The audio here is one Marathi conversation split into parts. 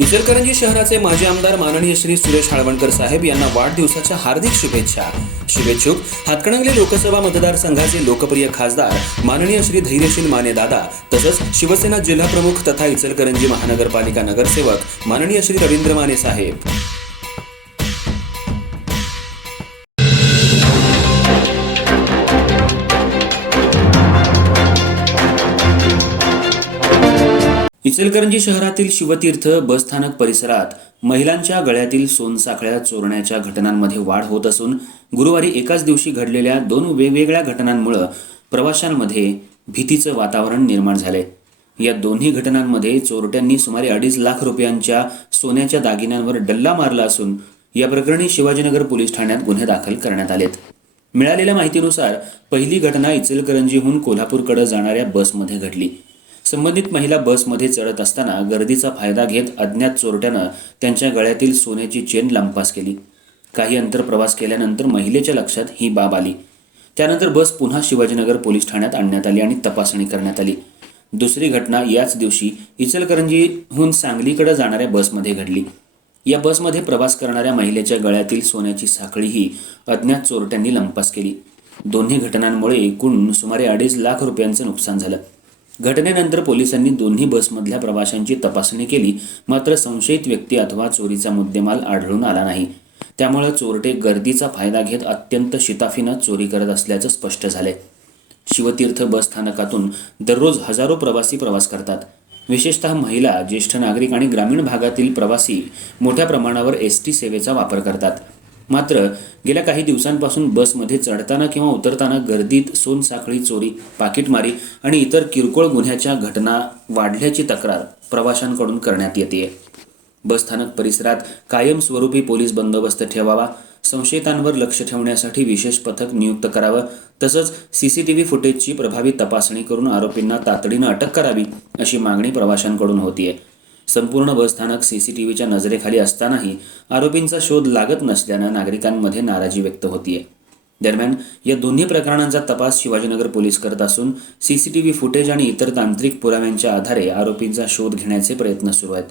इचलकरंजी शहराचे माजी आमदार माननीय श्री सुरेश हाळवणकर साहेब यांना वाढदिवसाच्या हार्दिक शुभेच्छा. शुभेच्छुक हातकणंगले लोकसभा मतदारसंघाचे लोकप्रिय खासदार माननीय श्री धैर्यशील माने दादा, तसंच शिवसेना जिल्हा प्रमुख तथा इचलकरंजी महानगरपालिका नगरसेवक माननीय श्री रवींद्र माने साहेब. इचलकरंजी शहरातील शिवतीर्थ बसस्थानक परिसरात महिलांच्या गळ्यातील सोनसाखळ्या चोरण्याच्या घटनांमध्ये वाढ होत असून गुरुवारी एकाच दिवशी घडलेल्या 2 वेगवेगळ्या घटनांमुळे प्रवाशांमध्ये भीतीचं वातावरण निर्माण झाले. या दोन्ही घटनांमध्ये चोरट्यांनी सुमारे 2.5 लाख रुपयांच्या सोन्याच्या दागिन्यांवर डल्ला मारला असून या प्रकरणी शिवाजीनगर पोलीस ठाण्यात गुन्हे दाखल करण्यात आलेत. मिळालेल्या माहितीनुसार पहिली घटना इचलकरंजीहून कोल्हापूरकडे जाणाऱ्या बसमध्ये घडली. संबंधित महिला बसमध्ये चढत असताना गर्दीचा फायदा घेत अज्ञात चोरट्यानं त्यांच्या गळ्यातील सोन्याची चेन लंपास केली. काही अंतर प्रवास केल्यानंतर महिलेच्या लक्षात ही बाब आली. त्यानंतर बस पुन्हा शिवाजीनगर पोलीस ठाण्यात आणण्यात आली आणि तपासणी करण्यात आली. दुसरी घटना याच दिवशी इचलकरंजीहून सांगलीकडे जाणाऱ्या बसमध्ये घडली. या बसमध्ये प्रवास करणाऱ्या महिलेच्या गळ्यातील सोन्याची साखळीही अज्ञात चोरट्यांनी लंपास केली. दोन्ही घटनांमुळे एकूण सुमारे 2.5 लाख रुपयांचं नुकसान झालं. घटनेनंतर पोलिसांनी दोन्ही बसमधल्या प्रवाशांची तपासणी केली, मात्र संशयित व्यक्ती अथवा चोरीचा मुद्देमाल आढळून आला नाही. त्यामुळे चोरटे गर्दीचा फायदा घेत अत्यंत शिताफीनं चोरी करत असल्याचं स्पष्ट झालंय. शिवतीर्थ बस स्थानकातून दररोज हजारो प्रवासी प्रवास करतात. विशेषतः महिला, ज्येष्ठ नागरिक आणि ग्रामीण भागातील प्रवासी मोठ्या प्रमाणावर एसटी सेवेचा वापर करतात. मात्र गेल्या काही दिवसांपासून बसमध्ये चढताना किंवा उतरताना गर्दीत सोनसाखळी चोरी, पाकिटमारी आणि इतर किरकोळ गुन्ह्याच्या घटना वाढल्याची तक्रार प्रवाशांकडून करण्यात येते. बसस्थानक परिसरात कायमस्वरूपी पोलीस बंदोबस्त ठेवावा, संशयितांवर लक्ष ठेवण्यासाठी विशेष पथक नियुक्त करावं, तसंच सीसीटीव्ही फुटेजची प्रभावी तपासणी करून आरोपींना तातडीनं अटक करावी, अशी मागणी प्रवाशांकडून होतीये. संपूर्ण बसस्थानक सीसीटीव्हीच्या नजरेखाली असतानाही आरोपींचा शोध लागत नसल्यानं नागरिकांमध्ये नाराजी व्यक्त होतीये. दरम्यान या दोन्ही प्रकरणांचा तपास शिवाजीनगर पोलीस करत असून सीसीटीव्ही फुटेज आणि इतर तांत्रिक पुराव्यांच्या आधारे आरोपींचा शोध घेण्याचे प्रयत्न सुरू आहेत.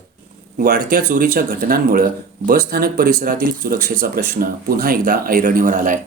वाढत्या चोरीच्या घटनांमुळे बसस्थानक परिसरातील सुरक्षेचा प्रश्न पुन्हा एकदा ऐरणीवर आलाय.